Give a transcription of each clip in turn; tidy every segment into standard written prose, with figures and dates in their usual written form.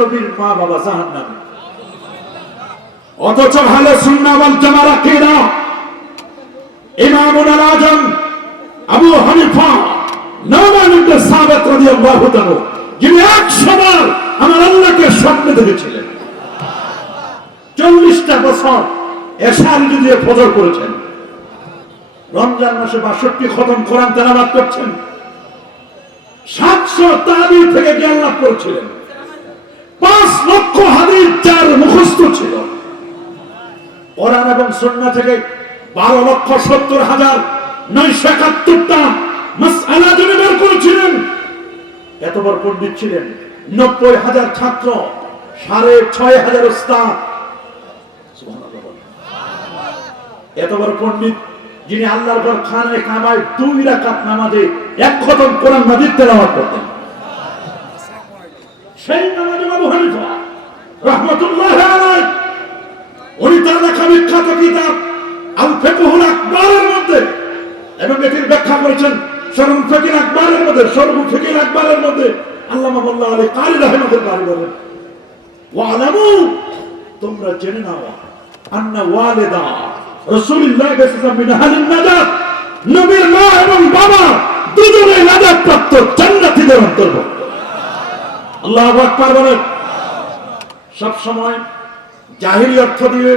নবীর মা বাবা জাহান্নামে। অথচ আহলে সুন্নাহ ওয়াল জামাআর আকীদা ইমামুল আজম আবু হানিফা নুমান ইবনে সাবিত রাদিয়াল্লাহু তাআলা, যিনি 100 বার আমার আল্লাহকে স্বপ্নে দেখেছিলেন, 40টা বছর এশার দিয়ে ফজর করেছেন, রমজান মাসে 62 খতম কোরআন তেলাওয়াত করছেন, 700 তাবিঈ থেকে জ্ঞান লাভ করেছিলেন, 5 লক্ষ হাদিস যার মুখস্থ ছিল, কোরআন এবং সুন্নাহ থেকে 12,70,971টা মাসআলা জেনে বের করেছিলেন। এত বড় পণ্ডিত ছিলেন, 90,000 ছাত্র, 6,500 উস্তাদ। সুবহানাল্লাহ। এত বড় পণ্ডিত, যিনি আল্লাহর ঘর খানায় কাবায় 2 রাকাত নামাজে 1 খতম কোরআন মাজিদ তেলাওয়াত করতেন, সেই নামাজে আবু হানিফা রাহমাতুল্লাহ আলাইহি উনি তার লেখা বিখ্যাত কিতাব আল ফিকহুল আকবারের মধ্যে, এবং এটির ব্যাখ্যা করেছেন শরহুল ফিকহুল আকবারের মধ্যে, শরহুল ফিকহুল আকবারের মধ্যে আল্লামা মোল্লা আলী কারি রাহিমাহুল্লাহ বলেন, ওয়ালামু, তোমরা জেনে নাও, আন্না ওয়ালিদা রাসূলুল্লাহ সাল্লাল্লাহু আলাইহি ওয়াসাল্লাম মিন নাজাত, নবীর মা এবং বাবা দুজনেই নাজাত প্রাপ্ত জান্নাতীদের অন্তর্ভুক্ত। আল্লাহু আকবার বলেন। সব সময় জাহিরি অর্থ দিয়ে,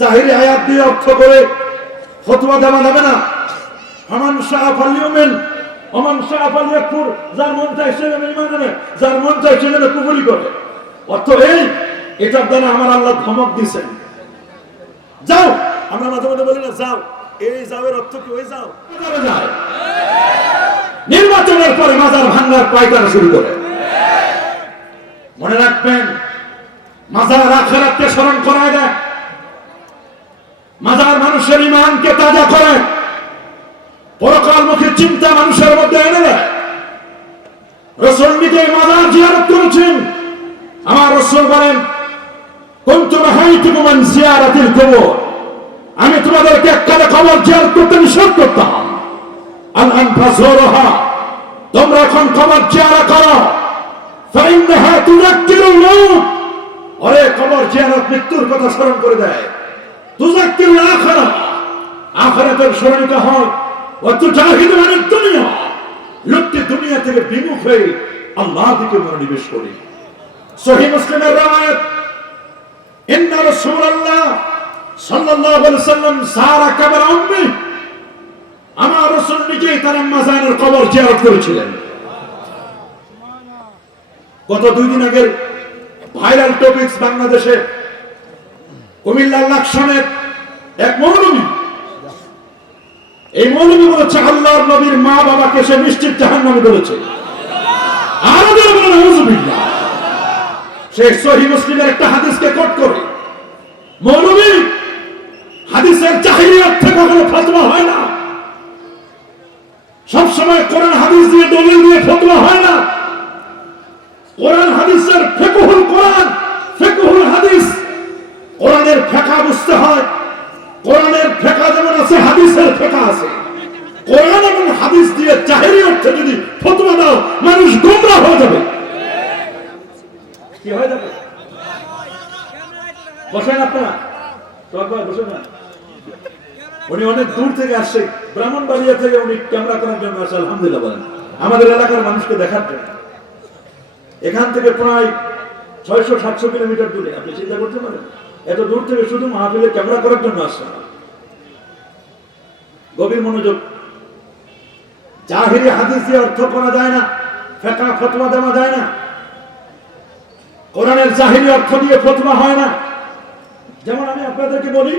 জাহিরি আয়াত দিয়ে অর্থ করে ফতোয়া দেওয়া যাবে না। আমান শাহ ফালিউমিন ওমান শাহ ফালিয়াকফুর, যার মন চায় সে ঈমান আনে, যার মন চায় সে কুফরি করে। অর্থ এই, এটার দ্বারা আমার আল্লাহ ধমক দিয়েছেন, যাও। আমরা মাঝে মাঝে বলি না যাও, এই যাওয়ের অর্থ কি ওই যাও যায়? নির্বাচনের পরে মাজার ভাঙার পায়তারা শুরু করে। মনে রাখবেন, মাজার আখিরাতকে স্মরণ করায় দেয়, মাজার মানুষের ঈমানকে তাজা করে, পরকালমুখী চিন্তা মানুষের মধ্যে এনে দেয়। রাসূল নিজে মাজার জিয়ারত করেছেন। আমার রাসূল বলেন, কুনতু নাহাইতুকুম আন জিয়ারাতিল কুবুর, আমি তোমাদেরকে এককালে কবর জিয়ারত করতে নিষেধ করতাম। আন ফাজুরুহা, তোমরা এখন কবর জিয়ারত করো। ফাইন্নাহা তুযাক্কিরুল মাউত, ওরে কবর জিয়ারত মৃত্যুর কথা স্মরণ করে দেয়। তুযাক্কিরুল আখিরা, আখিরাতের স্মরণিত হয়। ওয়া তুজাহিদু আনিদ দুনিয়া, লোকটি দুনিয়া থেকে বিমুখ হয়ে আল্লাহর দিকে মনোনিবেশ করে। সহিহ মুসলিমের রওয়ায়াত, ইন্না রাসূলুল্লাহ সাল্লাল্লাহু আলাইহি ওয়াসাল্লাম সারা কবর উম্মি, আমার রাসূল নিজেই তার আম্মা জানের কবর জিয়ারত করেছিলেন। গত 2 দিন আগের ভাইরাল টপিকস বাংলাদেশে কুমিল্লার লাকসামের এক মৌলবী, এই মৌলবী বলেছে আল্লাহর নবীর মা বাবাকে সে নিশ্চিত জাহান্নামে বলেছে। আর ওদের বলে নাউযুবিল্লাহ। সে সহিহ মুসলিমের একটা হাদিসকে কোট করে, মৌলবী হাদিসের জাহিরি অর্থে কখনো ফতোয়া হয় না, সব সময় কোরআন হাদিস দিয়ে দলিল দিয়ে ফতোয়া হয় না। কোরআন হাদিসের ফিকহুল কোরআন, ফিকহুল হাদিস, কোরআনের ফিকহ বুঝতে হয়। কোরআনের ফিকহ যেমন আছে, হাদিসের ফিকহ আছে। কোরআন এবং হাদিস দিয়ে জাহিরি অর্থে যদি ফতোয়া দাও, মানুষ গোমরাহ হয়ে যাবে। কি হয়ে যাবে? বসেন আপনারা, সবাই বসেন না। উনি অনেক দূর থেকে আসছে, ব্রাহ্মণবাড়িয়া থেকে উনি ক্যামেরা করার জন্য আসছে। আলহামদুলিল্লাহ বলেন, আমাদের এলাকার মানুষকে দেখার জন্য। এখান থেকে প্রায় 600-700 কিলোমিটার দূরে, আপনি চিন্তা করতে পারেন, এত দূর থেকে শুধু মাহফিলে ক্যামেরা করার জন্য আসছে। গভীর মনোযোগ। জাহিরি হাদিস দিয়ে অর্থ করা যায় না, ফিকহ ফতোয়া দেওয়া যায় না। কোরআনের জাহিরি অর্থ দিয়ে ফতোয়া হয় না। যেমন আমি আপনাদেরকে বলি,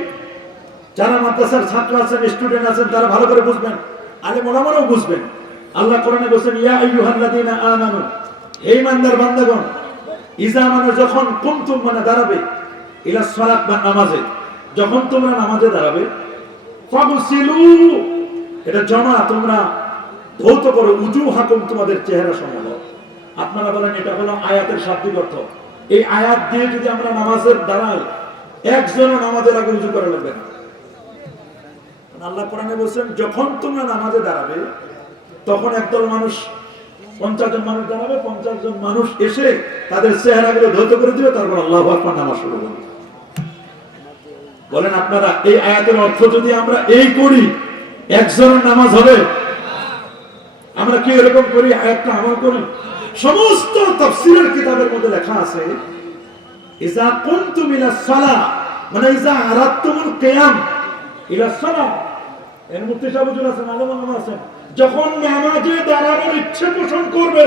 যারা মাদ্রাসার ছাত্র আছেন, স্টুডেন্ট আছেন, তারা ভালো করে বুঝবেন, আলেম ওলামারাও বুঝবেন। আল্লাহ কোরআনে বলেছেন, ইয়া আইয়ুহাল্লাযীনা আমানু, হে ইমানদার বান্দাগণ, ইজা মানে যখন, কুমতুম মানে দাঁড়াবে, ইলা সালাত বা নামাজে, যখন তোমরা নামাজে দাঁড়াবে, ফাগসিলু, এটা জমা, তোমরা ধৌত করো, উজুহাকুম, তোমাদের চেহারা সমূহ। আপনারা বলেন এটা হলো আয়াতের শাব্দিক অর্থ। এই আয়াত দিয়ে যদি আমরা নামাজের দাঁড়াই, একজনও নামাজের আগে উজু করা লাগবে না। আল্লাহ কোরআনে বলেছেন, যখন তোমরা নামাজে দাঁড়াবে, তখন একদল মানুষ 50 জন মানুষ দাঁড়াবে, 50 জন মানুষ এসে তাদের চেহারাগুলো ধৌত করে দিবে, তারপর আল্লাহু আকবার নামাজ শুরু করবে। বলেন আপনারা এই আয়াতের অর্থ যদি আমরা এই করি, একজনের নামাজ হবে? আমরা কি এরকম করি? আয়াতটা আমল করি? সমস্ত তাফসীরের কিতাবের মধ্যে লেখা আছে ইজা কুনতুম ইলাস সালাহ, মানে ইজা আরাদতুমুল কিয়াম ইলাস সালাহ, এর মুফতি সাহেব হুজুর আছেন, আলেম আছেন, যখন নামাজে দাঁড়ানোর ইচ্ছে পোষণ করবে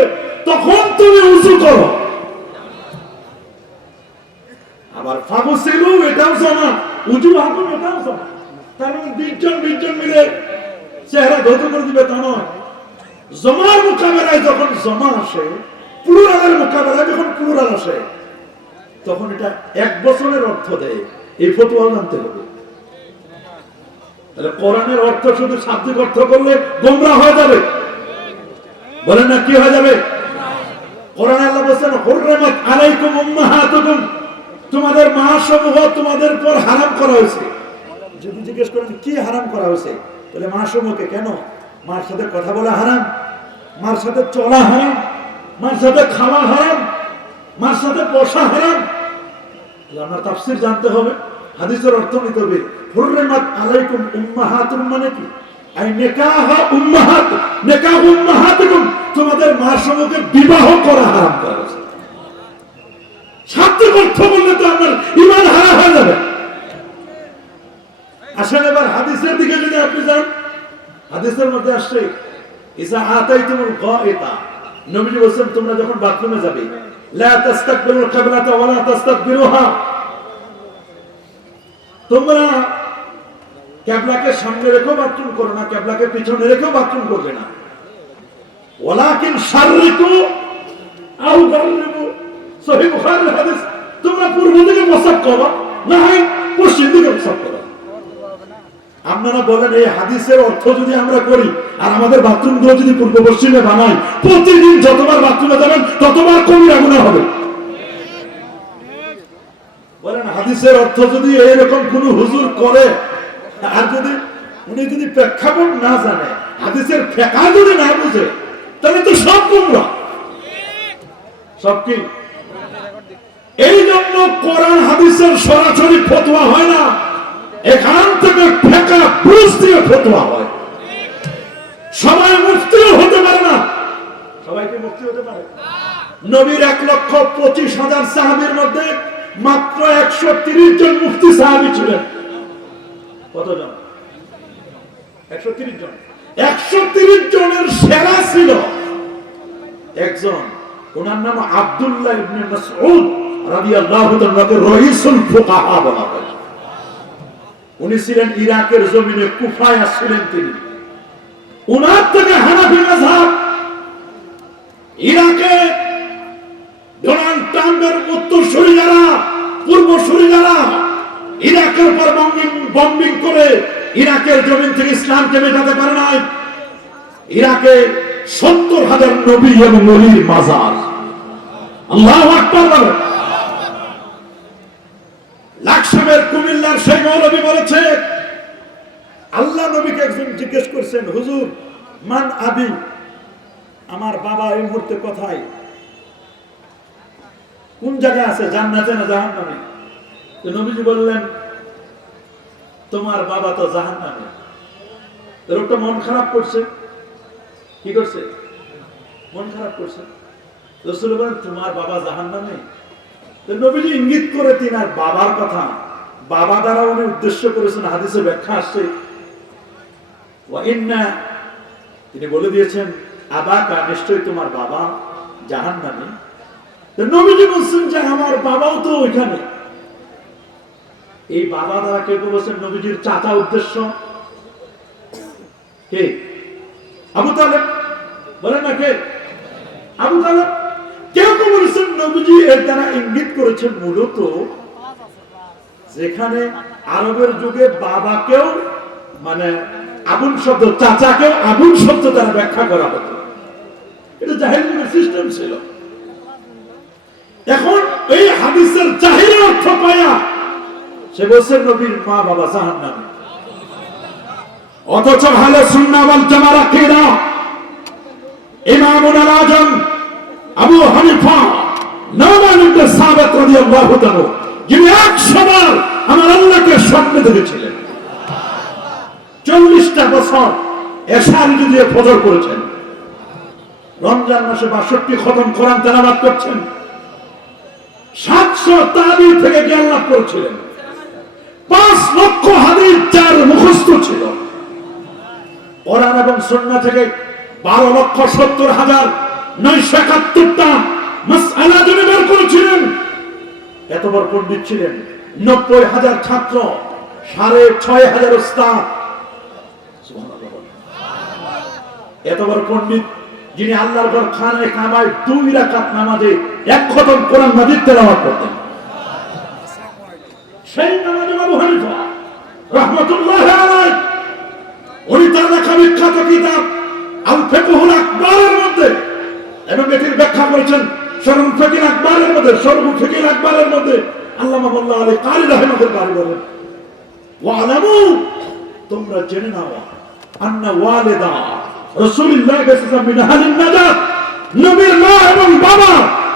তখন তুমি ওযু করো। আবার ফাগসিলু, এটাও জানা, ওযু হাকুম, এটাও জানা। তার মানে 20 জন মিলে চেহারা ধৌত করে দিবে তা নয়। জমার মোকাবেলায় যখন জমা আসে, প্লুরালের মোকাবেলায় যখন প্লুরাল আসে, তখন এটা 1 বছরের অর্থ দেয়। এই ফতোয়া জানতে হবে। তাহলে কোরআনের অর্থ শুধু শাব্দিক অর্থ করলে গোমরাহ হয়ে যাবে। বলেন না, কি হয়ে যাবে? কোরআনে আল্লাহ বলেছেন হুররিমাত আলাইকুম উম্মাহাতুকুম, তোমাদের মা সমূহ তোমাদের উপর হারাম করা হয়েছে। যদি জিজ্ঞেস করেন কি হারাম করা হয়েছে, তাহলে মা সমূহকে কেন? মার সাথে কথা বলা হারাম, মার সাথে চলা হারাম, মার সাথে খাওয়া হারাম, মার সাথে বসা হারাম। আপনার তাফসীর জানতে হবে, হাদিসের অর্থ নিতে হবে। হুররিমাত আলাইকুম উম্মাহাতুকুম মানে কি? আই নিকাহ উম্মাহাত, নিকাহ উম্মাহাতুকুম, তোমাদের মা সমূহকে বিবাহ করা হারাম করা হয়েছে। শাব্দিক অর্থ বললে তো আপনার ঈমান হারা হয়ে যাবে। আসেন এবার হাদিসের দিকে যদি আপনি যান, হাদিসের মধ্যে আসছে ইজা আতাইতুমুল গায়তা, নবীজি বলেছেন তোমরা যখন বাথরুমে যাবে, লা তাস্তাকবিলুল কিবলাতা ওয়া লা তাস্তাকবিরুহা, তোমরা কিবলাকে সামনে রেখেও বাথরুম করো না, কিবলাকে পিছনে রেখেও বাথরুম করবে না। ওয়ালাকিন শাররিকু আও গাররিবু, সহিহ বুখারীর হাদিস, তোমরা পূর্ব দিকে প্রস্রাব করো, না হয় পশ্চিম দিকে প্রস্রাব করো। আপনারা বলেন এই হাদিসের অর্থ যদি আমরা করি আর আমাদের বাথরুম গুলো যদি পূর্ব পশ্চিমে বানাই, প্রতিদিন যতবার বাথরুমে যাবেন ততবার কবিরা গুনাহ হবে। বলেন হাদিসের অর্থ যদি এইরকম কোন হুজুর করে, আর যদি উনি যদি প্রেক্ষাপট না জানে, হাদিসের ফিকহ যদি না বুঝে, তাহলে তো সব গুমরাহ। সব কি? এই জন্য কোরআন হাদিসের সরাসরি ফতোয়া হয় না, এখান থেকে ফিকহ বুঝতে ফতোয়া হয়। সবাই মুফতিও হতে পারে না। সবাইকে মুফতি হতে পারে? নবীর 1,25,000 সাহাবীর মধ্যে মাত্র 130 জন মুফতি সাহাবী ছিলেন। কতজন? 130 জন। 130 জনের সেরা ছিল একজন, ওনার নাম আব্দুল্লাহ ইবনে মাসউদ রাদিয়াল্লাহু তাআলা, রাইসুল ফুকাহা বলা হয়। উনি ছিলেন ইরাকের জমিনে, কুফায় ছিলেন তিনি। উনার থেকে হানাফি মাযহাব ইরাকে ডোনাল্ড ট্রাম্পের উত্তরসূরি যারা, পূর্বসূরি যারা ইরাকের উপর বম্বিং করে ইরাকের জমিন থেকে ইসলামকে মেটাতে পারে নাই। ইরাকে 70,000 নবী এবং ওলির মাজার। আল্লাহু আকবার বলেন। লাকসামের কুমিল্লার সেই মৌলবী বলেছে, আল্লাহ নবীকে একজন জিজ্ঞেস করছেন, হুজুর মান আবি, আমার বাবা এই মুহূর্তে কোথায়, কোন জায়গায় আছে, জান্নাতে না জাহান্নামে? তো নবীজি বললেন, তোমার বাবা তো জাহান্নামে। লোকটা মন খারাপ করছে। কি করছে? মন খারাপ করছে। রাসূল বলেন, তোমার বাবা জাহান্নামে? তো নবীজি ইঙ্গিত করে তিনার বাবার কথা, বাবা দ্বারা উনি উদ্দেশ্য করেছেন, হাদিসে ব্যাখ্যা আসছে ওয়া ইন্না, তিনি বলে দিয়েছেন আবাকা, নিশ্চয়ই তোমার বাবা জাহান্নামে। তো নবীজি বলছেন যে আমার বাবাও তো ওইখানে। এই বাবা দ্বারা কেউ কেউ বলছেন নবীজির চাচা উদ্দেশ্য। কে? আবু তালেব। বলেন না কে? আবু তালেব। কেউ কেউ বলেছেন নবীজি এর দ্বারা ইঙ্গিত করেছেন মূলত যেখানে আরবের যুগে বাবাকেও মানে আবুল শব্দ, চাচাকেও আবুল শব্দ দ্বারা ব্যাখ্যা করা হতো। এটা জাহেলিয়াতের সিস্টেম ছিল। এখন এই হাদিসের জাহিরি অর্থ পায়া সে বলছে নবীর মা বাবা জাহান্নামে। অথচ আহলে সুন্নাহ ওয়াল জামাত আকীদা ইমামুল আজম আবু হানিফা নুমান ইবনে সাবিত রাদিয়াল্লাহু তাআলা, যিনি 100 বার আমার আল্লাহকে স্বপ্নে দেখেছিলেন, 40টা বছর এশার দিয়ে ফজর করেছেন, রমজান মাসে 62 খতম কোরআন তেলাওয়াত করছেন, 700 তাবি থেকে জ্ঞান লাভ করেছিলেন, 5 লক্ষ হাদিস যার মুখস্থ ছিল, কোরআন এবং সুন্নাহ থেকে 12,70,971টা মাসআলা যিনি বের করেছিলেন। এত বড় পণ্ডিত ছিলেন, 90,000 ছাত্র, 6,500 উস্তাদ। এত বড় পণ্ডিত যিনি আল্লাহর ঘর খানায় কাবায় 2 রাকাত নামাজে 1 খতম কোরআন মাজিদ তেলাওয়াত করতেন, সেই নামাজ আবু হানিফা রাহমাতুল্লাহি আলাইহি উনি তার লেখা বিখ্যাত কিতাব আল ফিকহুল আকবারের মধ্যে, এবং এটির ব্যাখ্যা করেছেন শরহুল ফিকহুল আকবারের মধ্যে, শরহুল ফিকহুল আকবারের মধ্যে আল্লামা মোল্লা আলী কারি রাহিমাহুল্লাহ বলেন, ওয়ালামু, তোমরা জেনে নাও, আন্না ওয়ালিদা রাসূলুল্লাহ সাল্লাল্লাহু মিন আহলিন নাজাত, নবীর মা এবং বাবা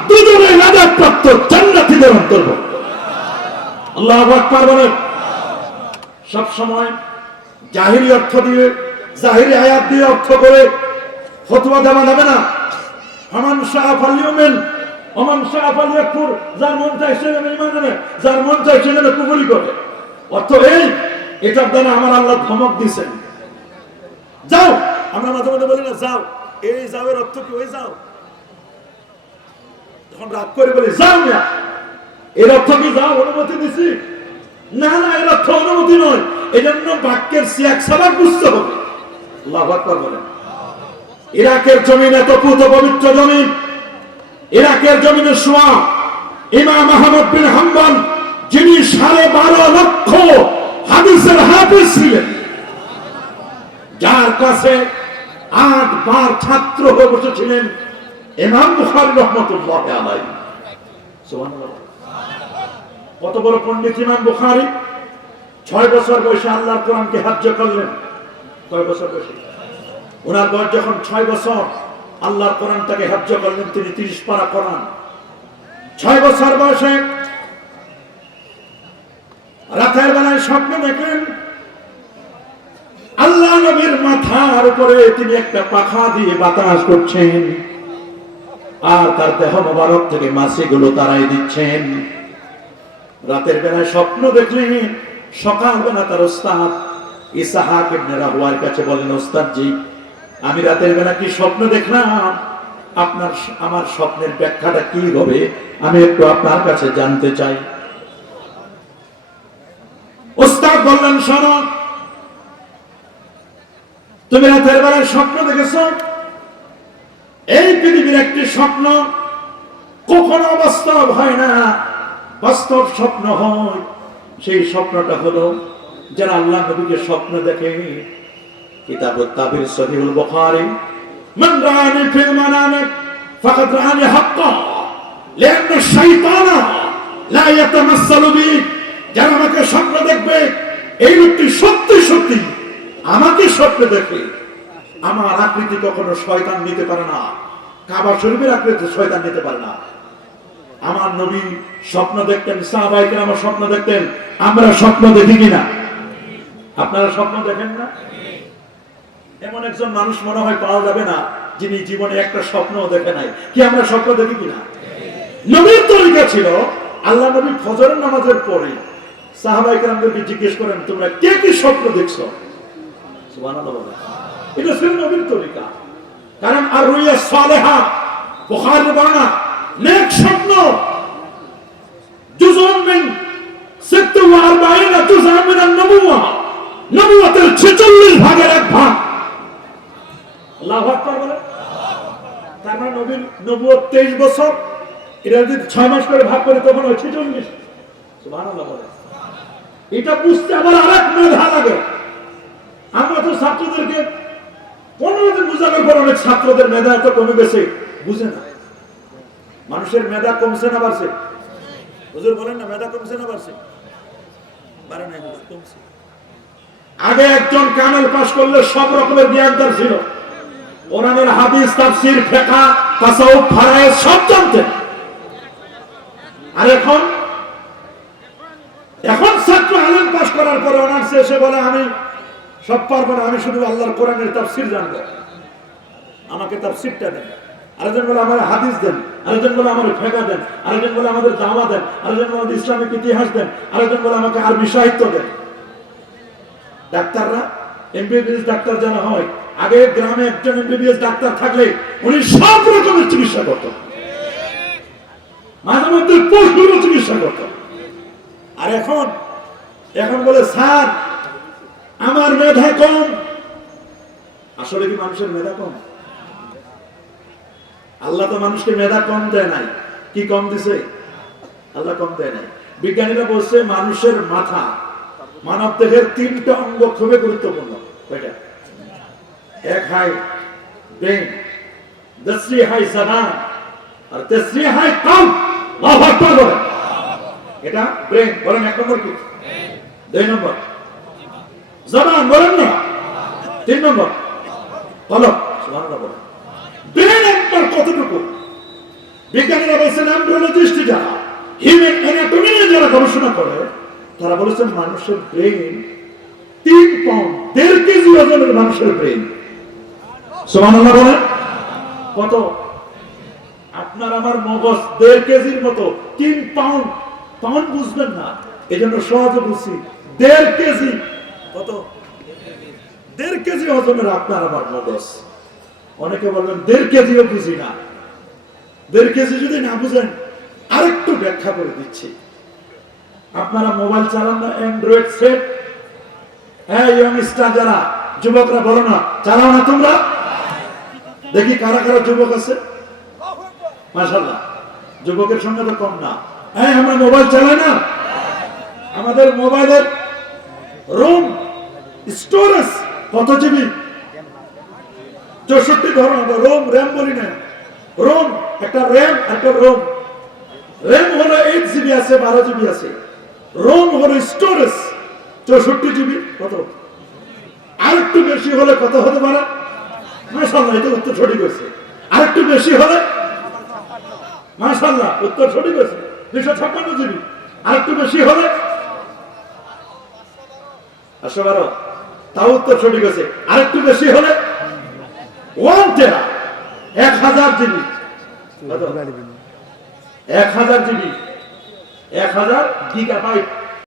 দুজনেই নাজাত প্রাপ্ত জান্নাতীদের অন্তর্ভুক্ত। আল্লাহু আকবার বলেন। সব সময় জাহিরি অর্থ দিয়ে, জাহিরি আয়াত দিয়ে অর্থ করে ফতোয়া দেওয়া যাবে না। ফামান শাআ ফালইউমিন ওমান শাআ ফালইয়াকফুর, যার মন চায় সে ঈমান আনে, যার মন চায় সে কুফরি করে। অর্থ এই, এটার দ্বারা আমার আল্লাহ ধমক দিয়েছেন, যাও। আমরা মাঝে মাঝে বলি না যাও, এই যাও এর অর্থ কি ওই যাও? যখন রাগ করে বলি যাও না, এর অর্থ কি যাও অনুমতি দিছি? না না, এর অর্থ অনুমতি নয়। এজন্য বাক্যের সিয়াক সাবাক বুঝতে হবে। আল্লাহু আকবার বলেন। ইরাকের জমিন এত পুত পবিত্র জমিন, ইরাকের জমিনে শোয়া ইমাম আহমদ বিন হাম্বল, যিনি 12.5 লক্ষ হাদিসের হাফেজ ছিলেন, যার কাছে 8 বার ছাত্র হয়ে বসেছিলেন ইমাম বুখারী রাহমাতুল্লাহি আলাইহি। সুবহানাল্লাহ। কত বড় পণ্ডিত ইমাম বুখারী! 6 বছর বয়সে আল্লাহর কোরআনকে হিফজ করলেন। কয় বছর বয়সে? ওনার বয়স যখন 6 বছর, আল্লাহর কোরআনটাকে হিফজ করলেন তিনি 30 পারা কোরআন। 6 বছর বয়সে রাতের বেলায় স্বপ্ন দেখলেন আল্লাহ নবীর মাথার উপরে তিনি একটা পাখা দিয়ে বাতাস করছেন, আর তার দেহ মোবারক থেকে মাছিগুলো তারাই দিচ্ছেন। রাতের বেলায় স্বপ্ন দেখলেন, সকালবেলা তার ওস্তাদ ইসহাক ইবনে রাহুয়ার কাছে বলেন, ওস্তাদ জি, আমি রাতের বেলা কি স্বপ্ন দেখলাম, আমার স্বপ্নের ব্যাখ্যাটা কি হবে আমি একটু আপনার কাছে জানতে চাই। ওস্তাদ বললেন, শোনো, তুমি রাতের বেলায় স্বপ্ন দেখেছো, এই পৃথিবীর একটি স্বপ্ন কখনো বাস্তব হয় না, বাস্তব স্বপ্ন হয়। সেই স্বপ্নটা হলো যারা আল্লাহ নবীকে স্বপ্ন দেখে, কিতাবুত তাফসীর সহিহুল বুখারী, মান রাআনি ফিল মানামি ফাকাদ রাআনি হাক্কা লিআন্না শাইতানা লা ইয়াতামাসসালু বি, যারা আমাকে স্বপ্ন দেখবে এই লোকটি সত্যি সত্যি আমাকে স্বপ্ন দেখে। আমার আকৃতি কখনো শয়তান নিতে পারে না, কাবা শরীফের আকৃতি শয়তান নিতে পারে না। আমার নবী স্বপ্ন দেখতেন, সাহাবায়ে কেরাম স্বপ্ন দেখতেন, আমরা স্বপ্ন দেখি কিনা? আপনারা স্বপ্ন দেখেন না? এমন একজন মানুষ মনে হয় পাওয়া যাবে না যিনি জীবনে একটা স্বপ্নও দেখে নাই। কি আমরা স্বপ্ন দেখি কিনা? নবীর তরিকা ছিল, আল্লাহ নবী ফজরের নামাজের পরে সাহাবায়ে কেরামদেরকে জিজ্ঞেস করেন, তোমরা কে কি স্বপ্ন দেখছো? সুবহানাল্লাহ। এটা ছিল নবীর তরিকা। কারণ আর রুইয়া সালেহা, বুখারীর বর্ণনা, নেক স্বপ্ন জুজুন মিন 46 জুজআন মিন আন-নবুওয়া, নবুয়তের 46 ভাগের 1 ভাগ। আল্লাহু আকবার বলে। তার মানে নবীর নবুয়ত 23 বছর, এটা যদি 6 মাস করে ভাগ করে তখন হয় 46। সুবহানাল্লাহ বলে। এটা বুঝতে আবার আরেক মেধা লাগে। আমরা তো ছাত্রদেরকে 15 দিন বুঝানোর পর অনেক ছাত্রদের মেধা এত কমে গেছে, বুঝে না। মানুষের মেধা কমছে না বাড়ছে? হুজুর বলেন না, মেধা কমছে না বাড়ছে? বাড়ে না, কমছে। আগে একজন কামেল পাস করলে সব রকমের জ্ঞান তার ছিল, কোরআনের হাদিস তাফসীর ফিকহ তাসাউফ ফারায়েজ সব জানতেন। আর এখন ছাত্র আলেম পাস করার পরে অনার্সে এসে বলে আমি সব পারবো না, আমি শুধু আল্লাহর কোরআনের তাফসীর জানবো, আমাকে তাফসীরটা দেন। আরেকজন বলে আমার হাদিস দেন, আরেকজন বলে আমার ফিকহ দেন, আরেকজন বলে আমাদের দাওয়া দেন, আরেকজন বলে ইসলামিক ইতিহাস দেন, আরেকজন বলে আমাকে আরবি সাহিত্য দেন। ডাক্তাররা এমবিবিএস ডাক্তার যারা হয়, আগে গ্রামে একজন এমবিবিএস ডাক্তার থাকলে উনি সব রকমের চিকিৎসা করতেন, মাঝে মধ্যে পশুর চিকিৎসা করতেন। আর এখন বলে স্যার আমার মেধা কম। আসলে কি মানুষের মেধা কম? আল্লাহ তো মানুষকে মেধা কম দেয় নাই। কি কম দিছে? আল্লাহ কম দেয় নাই। বিজ্ঞানীরা বলছে মানুষের মাথা, মানব দেহের 3টা অঙ্গ খুবই গুরুত্বপূর্ণ। কয়টা? এক হাই ব্রেন, दूसरी হাই জবান, আর तीसरी হাই কাল্ব। আল্লাহু আকবার বলেন। এটা ব্রেন, বলেন 1 নম্বর কি? 2 নম্বর জবান, বলেন না 3 নম্বর কলব। সুবহানাল্লাহ বলেন। ব্রেন একবার কতটুকু? বিজ্ঞানীরা বলছেন, এমব্রিওলজিস্ট যারা হিউম্যান অ্যানাটমি নিয়ে যারা গবেষণা করে তারা বলেছেন মানুষের ব্রেন 3 পাউন্ড 1.5 কেজি ওজনের মানুষের ব্রেন। সুবহানাল্লাহ বলেন। কত? আপনার আমার মগজ 1.5 কেজির মতো, 3 পাউন্ড। পাউন্ড বুঝবেন না, এজন্য সহজে বুঝছি 1.5 কেজি। কত? 1.5 কেজি ওজনের আপনার আমার মগজ। অনেকে বলবেন 1.5 কেজিও বুঝি না। 1.5 কেজি যদি না বুঝেন আরেকটু ব্যাখ্যা করে দিচ্ছি। আপনারা মোবাইল চালান না? Android set? হ্যাঁ, ইয়ংস্টার যারা যুবকরা বলো না, চালাও না তোমরা? দেখি কারা কারা যুবক আছে। মাশাআল্লাহ, যুবকের সঙ্গে তো কম না। হ্যাঁ, আমরা মোবাইল চালাই না? আমাদের মোবাইলের রোম স্টোরেজ কত জিবি? 64 ধরো। রোম র্যাম বলি না, রোম একটা র্যাম একটা রোম। র্যাম হলো 8 জিবি আছে, 12 জিবি আছে। রোম হলো স্টোরেজ 64 জিবি। কত? আরেকটু বেশি হলে কত হতে পারে? মাশাআল্লাহ, এটা উত্তর সঠিক হয়েছে। আরেকটু বেশি হলে? মাশাআল্লাহ, উত্তর সঠিক হয়েছে। 256 জিবি। আরেকটু বেশি হলে? 812। তাও উত্তর সঠিক হয়েছে। আরেকটু বেশি হলে? 1 টেরা, 1000 জিবি। 1000 GB, 1000 gigabyte.